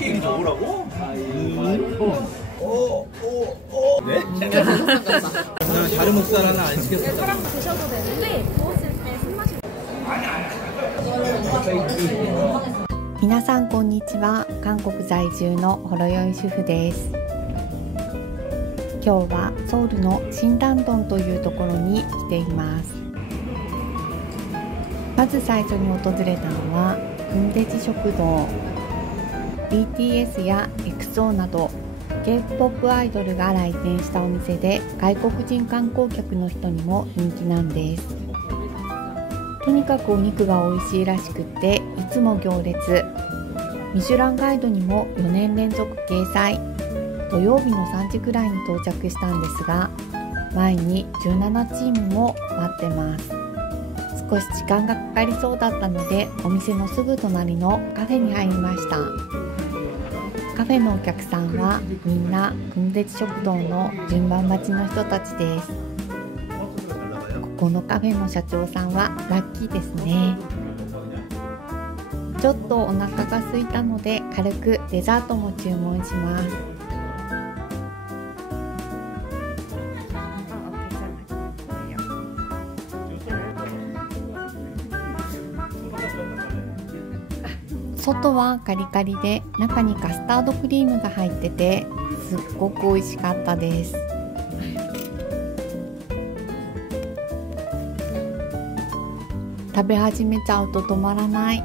케이크 줘보라고? 네? 나는 다른 목살 하나 안 시켰어. 사람 드셔도 되는데 구웠을 때 손맛이. 皆さんこんにちは。韓国在住のほろよい主婦です。今日はソウルのシンダンドンというところに来ています。まず最初に訪れたのはクンデジ食堂。 BTS や EXO など K-POP アイドルが来店したお店で、外国人観光客の人にも人気なんです。とにかくお肉が美味しいらしくて、いつも行列。ミシュランガイドにも4年連続掲載。土曜日の3時くらいに到着したんですが、前に17チームも待ってます。少し時間がかかりそうだったので、お店のすぐ隣のカフェに入りました。カフェのお客さんはみんなクンデジ食堂の順番待ちの人たちです。ここのカフェの社長さんはラッキーですね。ちょっとお腹が空いたので軽くデザートも注文します。外はカリカリで、中にカスタードクリームが入っててすっごく美味しかったです。食べ始めちゃうと止まらない。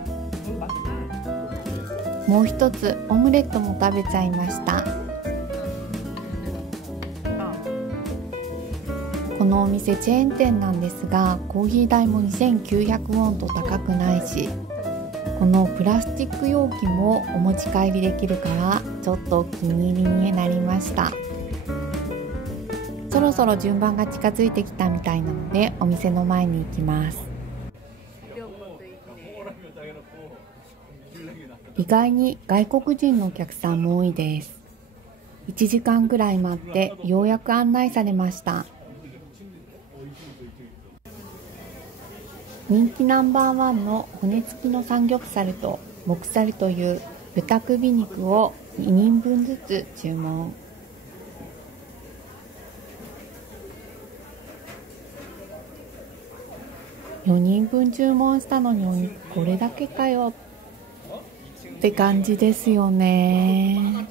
もう一つオムレットも食べちゃいました。このお店チェーン店なんですが、コーヒー代も2900ウォンと高くないし、このプラスチック容器もお持ち帰りできるからちょっとお気に入りになりました。そろそろ順番が近づいてきたみたいなので、お店の前に行きます。意外に外国人のお客さんも多いです。1時間ぐらい待ってようやく案内されました。人気ナンバーワンの骨付きのサムギョプサルとモクサルという豚首肉を2人分ずつ注文。4人分注文したのにお肉これだけかよって感じですよね。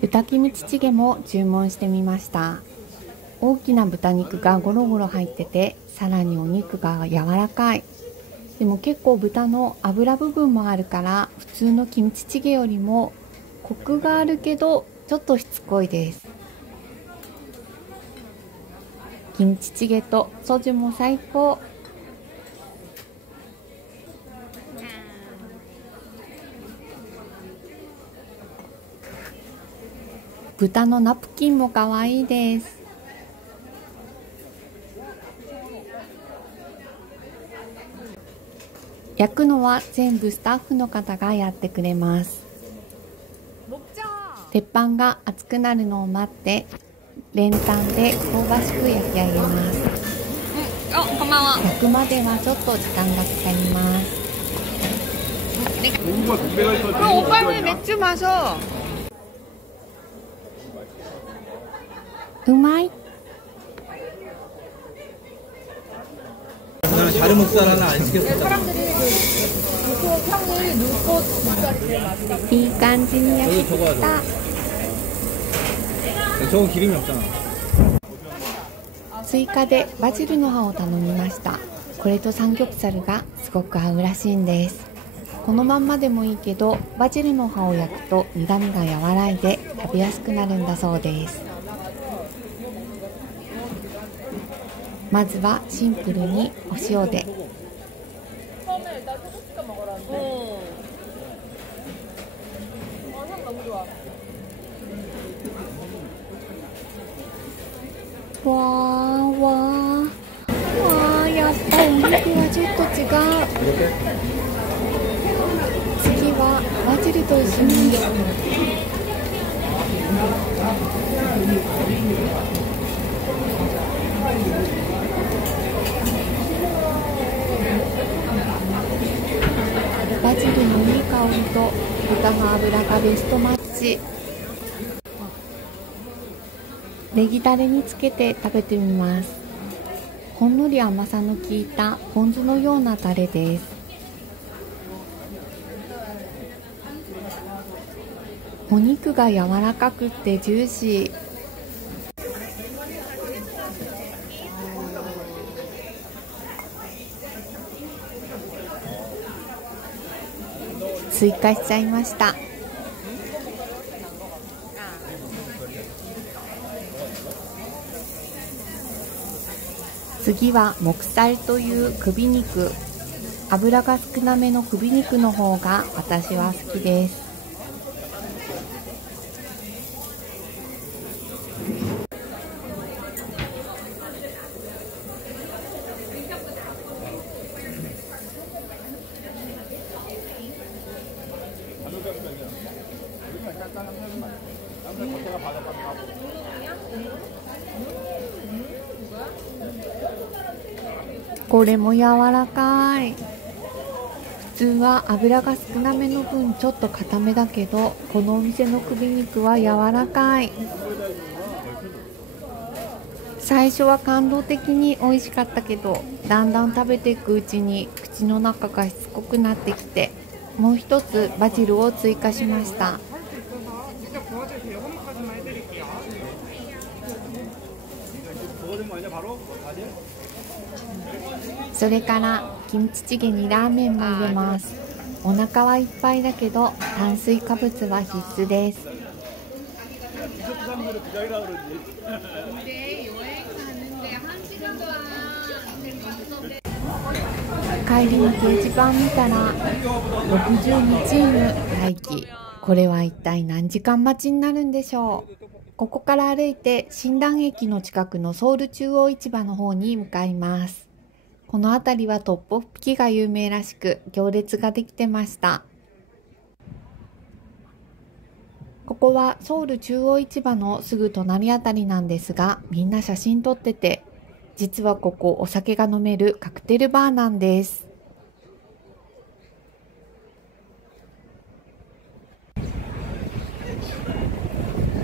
豚キムチチゲも注文してみました。大きな豚肉がゴロゴロ入ってて、さらにお肉が柔らかい。でも結構豚の脂部分もあるから、普通のキムチチゲよりもコクがあるけどちょっとしつこいです。キムチチゲとソジュも最高。豚のナプキンも可愛いです。焼くのは全部スタッフの方がやってくれます。鉄板が熱くなるのを待って練炭で香ばしく焼き上げます。こんばんは。焼くまではちょっと時間がかかります。お金めっちゃましょうまい。 나는 다른 목살 하나 안 시켰어. いい感じに焼けた。 저거 기름이 없잖아. 追加でバジルの葉を頼みました。これとサムギョプサルがすごく合うらしいんです。このまんまでもいいけど、バジルの葉を焼くと苦味が和らいで食べやすくなるんだそうです。まずはシンプルにお塩で。わーわーわー、やっぱお肉はちょっと違う。次はバジルと一緒にバジルのいい香りと豚の脂がベストマッチ。ネギダレにつけて食べてみます。ほんのり甘さの効いたポン酢のようなタレです。お肉が柔らかくってジューシー。追加しちゃいました。次は木材という首肉。脂が少なめの首肉の方が私は好きです。これも柔らかい。普通は油が少なめの分ちょっと固めだけど、このお店の首肉は柔らかい。最初は感動的に美味しかったけど、だんだん食べていくうちに口の中がしつこくなってきて、もう一つバジルを追加しました。それからキムチチゲにラーメンも入れます。お腹はいっぱいだけど炭水化物は必須です。帰りの掲示板見たら62チーム待機。これは一体何時間待ちになるんでしょう。ここから歩いて新蘭駅の近くのソウル中央市場の方に向かいます。この辺りはトッポッキが有名らしく行列ができてました。ここはソウル中央市場のすぐ隣あたりなんですが、みんな写真撮ってて、実はここお酒が飲めるカクテルバーなんです。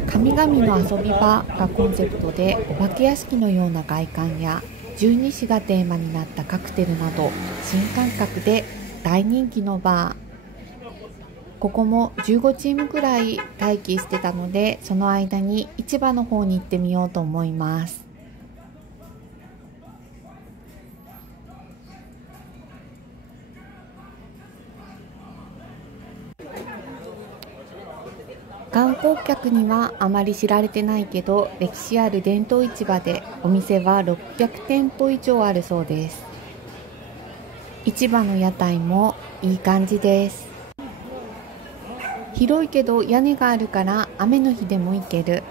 神々の遊び場がコンセプトで、お化け屋敷のような外観や十二支がテーマになったカクテルなど新感覚で大人気のバー。ここも15チームくらい待機してたので、その間に市場の方に行ってみようと思います。観光客にはあまり知られてないけど、歴史ある伝統市場でお店は600店舗以上あるそうです。市場の屋台もいい感じです。広いけど屋根があるから雨の日でも行ける。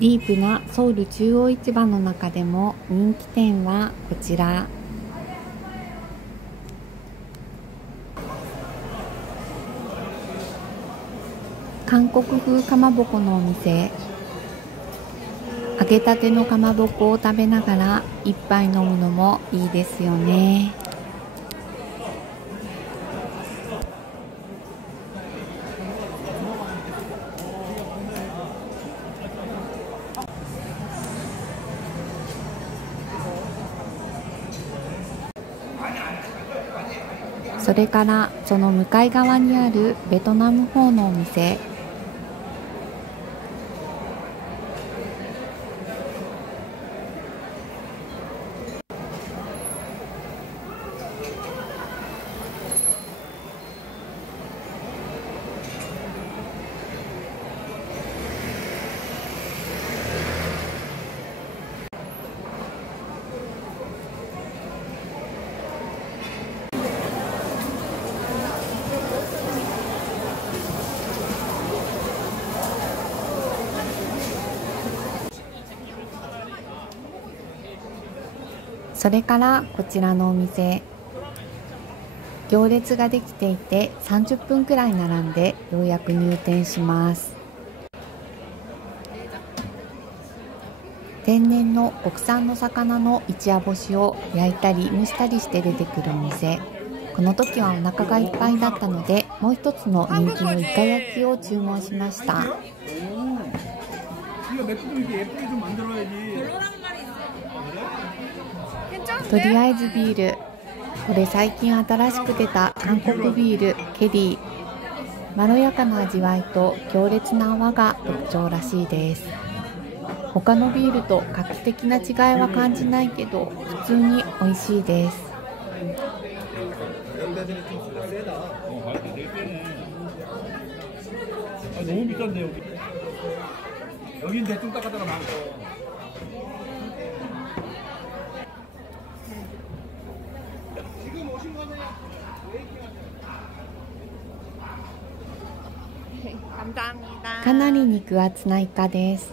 ディープなソウル中央市場の中でも人気店はこちら。韓国風かまぼこのお店。揚げたてのかまぼこを食べながら一杯飲むのもいいですよね。それからその向かい側にあるベトナム風のお店。それからこちらのお店、行列ができていて30分くらい並んでようやく入店します。天然の国産の魚の一夜干しを焼いたり蒸したりして出てくるお店。この時はお腹がいっぱいだったので、もう一つの人気のイカ焼きを注文しました。とりあえずビール。これ最近新しく出た韓国ビールケリー。まろやかな味わいと強烈な泡が特徴らしいです。他のビールと画期的な違いは感じないけど、普通に美味しいです。かなり肉厚なイカです。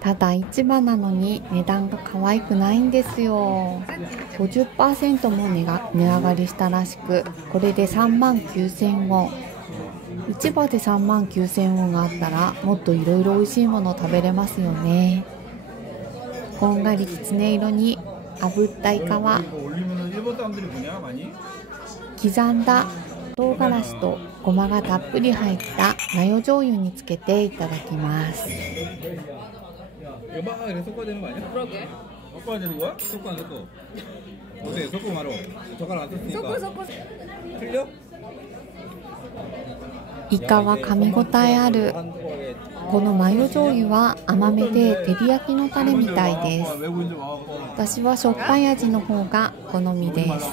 ただ市場なのに値段が可愛くないんですよ。50% も値上がりしたらしく、これで39,000ウォン。市場で39,000ウォンがあったらもっといろいろ美味しいもの食べれますよね。こんがりきつね色に炙ったイカは刻んだ唐辛子とごまがたっぷり入ったマヨ醤油につけていただきます。イカは噛み応えある。このマヨ醤油は甘めで照り焼きのタレみたいです。私はしょっぱい味の方が好みです。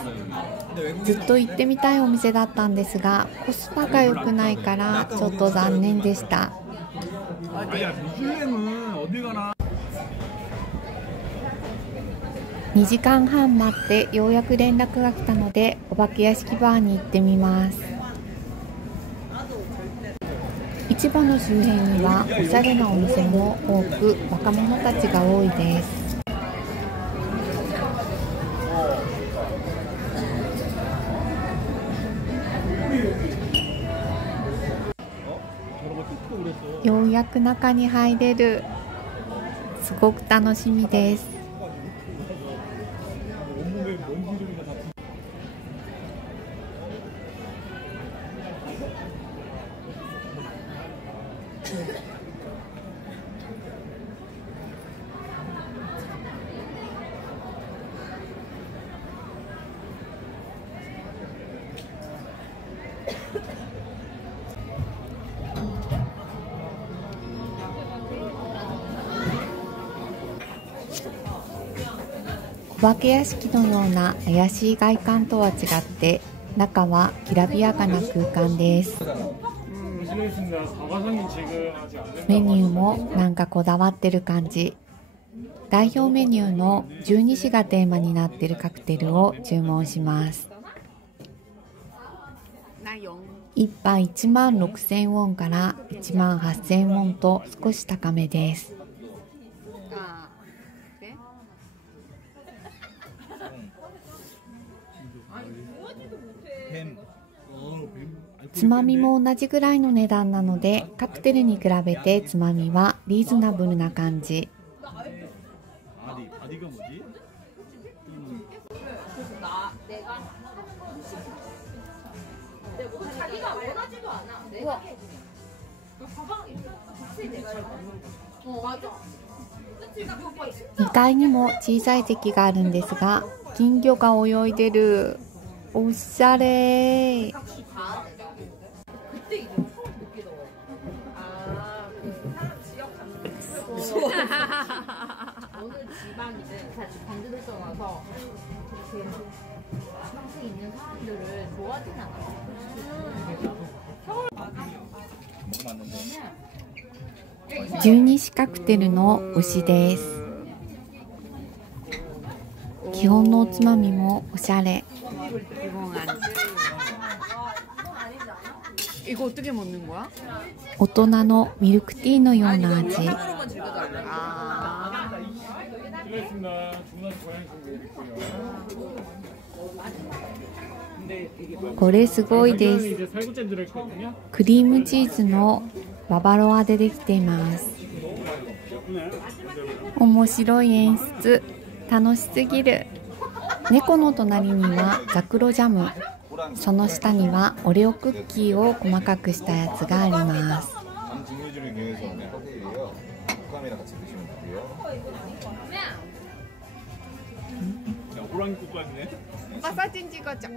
ずっと行ってみたいお店だったんですが、コスパが良くないからちょっと残念でした。2時間半待ってようやく連絡が来たので、お化け屋敷バーに行ってみます。市場の周辺にはおしゃれなお店も多く、若者たちが多いです。ようやく中に入れる。すごく楽しみです。お化け屋敷のような怪しい外観とは違って、中はきらびやかな空間です。メニューもなんかこだわってる感じ。代表メニューの12支がテーマになっているカクテルを注文します。1杯16,000ウォンから18,000ウォンと少し高めです。つまみも同じぐらいの値段なので、カクテルに比べてつまみはリーズナブルな感じ。2階にも小さい席があるんですが、金魚が泳いでる。おしゃれ。12支カクテルの牛です。基本のおつまみもおしゃれ。大人のミルクティーのような味。これすごいです。クリームチーズのババロアでできています。面白い演出、楽しすぎる。猫の隣にはザクロジャム、その下にはオレオクッキーを細かくしたやつがあります。사진 찍어줘.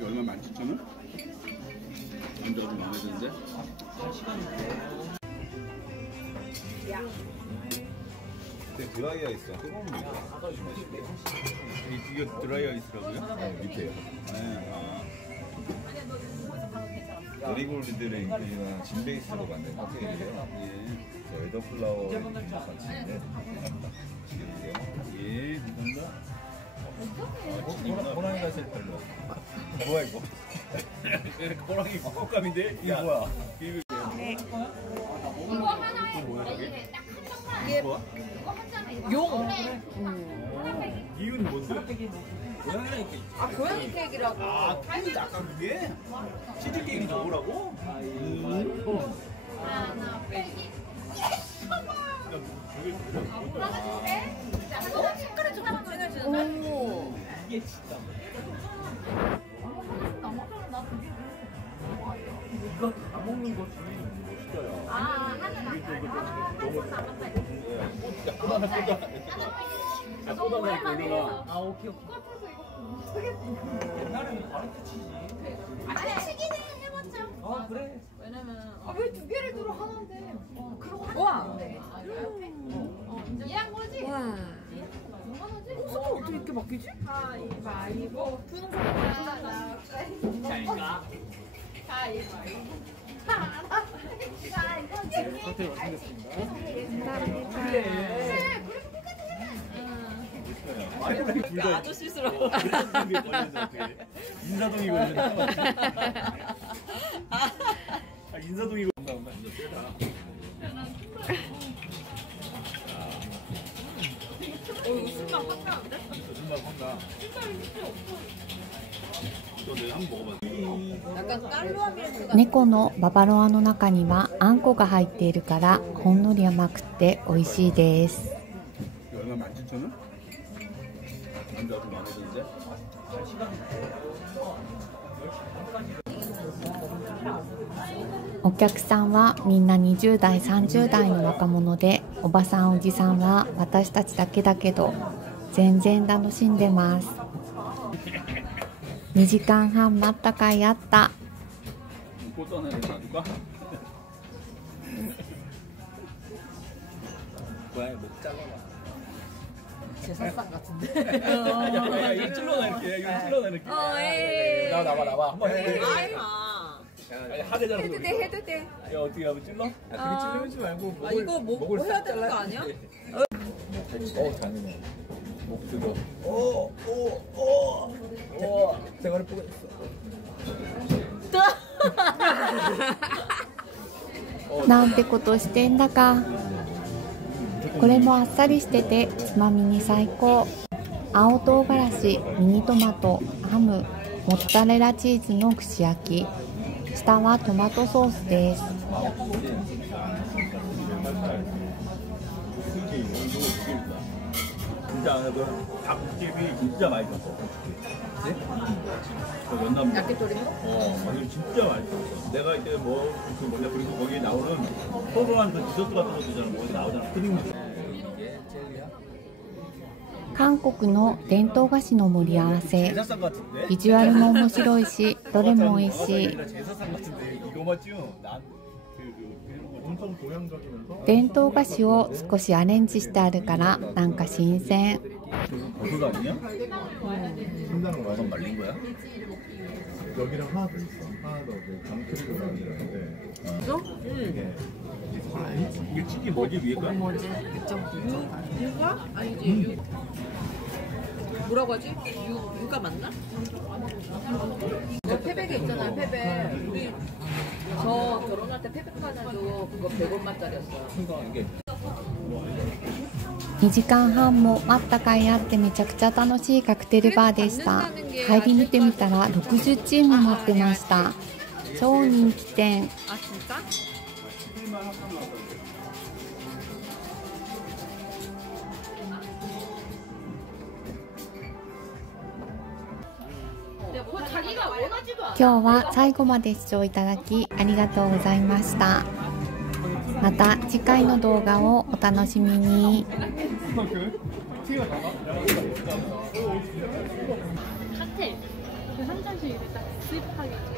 얼마 17,000원? 남자가 좀 마음에 드는데? 근데 드라이 아이스가 뜨거운 물이야. 이게 드라이 아이스라고요? 네, 밑에요. 네, 메리골드를 인클리나 진베이스로 만든 칵테일이에요. 저 에더플라워 같이 있는데 지금이세요. 예, 감사합니다. 호랑이 가실 걸로. 뭐야 이거? 호랑이 콧감인데? 이게 뭐야? 이거 하나에 이게 뭐야? 용. 이유는 뭔데? 아 고양이 케이크라고. 아, 케이크 아까 그게? 치즈 케이크 저거라고? 하나 빼기. 색깔이 좀 진해지는데? 오. 이게 진짜. 이거 다 먹는 거지. 멋있어요. 아 하나 아 오케이. 옛날에는 바로 끝이지. 아니 시기는 해봤죠. 아 그래. 왜냐면 왜 두 개를 들어 하나인데? 그러고 하나 돼. 이해한 거지? 와. 속을 어떻게 이렇게 바뀌지? 가위바위보. 분홍색 하나. 잘가. 가위바위보. 선택 완성됐습니다. 둘다 아주 실수로 인사동이 걸렸어. 아 인사동이 온다. 이제 세다. 순간 확 나는데? 순간 확나. 너 내가 한번 먹어봐. 약간 깔로아 밀크가 猫のババロアの中にはあんこが入っているからほんのり甘くて美味しいです。 얼마 17,000원? 남자가 좀 마음에 드는데? お客さんはみんな20代30代の若者で、おばさんおじさんは私たちだけだけど全然楽しんでます。2時間半待った甲斐あった。 꽃도 하나 놔둘까? 뭐야, 목 잘라봐. 제사상 같은데? 야, 이거 찔러놔, 이렇게. 이거 찔러놔, 이렇게. 나와. 한번 해. 아이마. 하대 잘라. 해도 돼. 야, 어떻게 하면 찔러? 그렇게 찌르지 말고 아 이거 뭐 해야 되는 거 아니야? 잔인해. 목 뜯어. 대가리 뽀개 있어. なんてことしてんだか。これもあっさりしててつまみに最高。青唐辛子、ミニトマト、ハム、モッツァレラチーズの串焼き、下はトマトソースです。 진짜 그 닭집이 진짜 맛있었어. 그치? 그 연남. 야끼토리요? 이거 진짜 맛있었어. 내가 이때 그 뭐냐 그리고 거기에 나오는 소소한 그 디저트 같은 것도 있잖아. 거기 나오잖아. 크림. 韓国の伝統菓子の盛り合わせ。 제사상 같은데? ビジュアルも面白いし、どれも美味しい。 제사상 같은데 이거 맞죠? 엄청 동양적이면서 伝統菓子を少しアレンジしてあるからなんか新鮮。 버섯 아니냐? 신다는 거야. 버섯 말린 거야? 여기랑 하나 더 있어. 하나 더그 강크리로 만들었는데. 이게 치킨 뭐지 위에 거야? 유가? 아니지 뭐라고 하지? 유가 맞나? 저 페백에 있잖아요 페백. 우리 저 결혼할 때 페백 하나도 그거 100원만짜리였어. 이게 2時間半も待った甲斐あってめちゃくちゃ楽しいカクテルバーでした。帰り見てみたら60チーム待ってました。超人気店。今日は最後まで視聴いただきありがとうございました。また次回の動画をお楽しみに。칵테일 그 한 잔씩 이렇게 딱 수입하게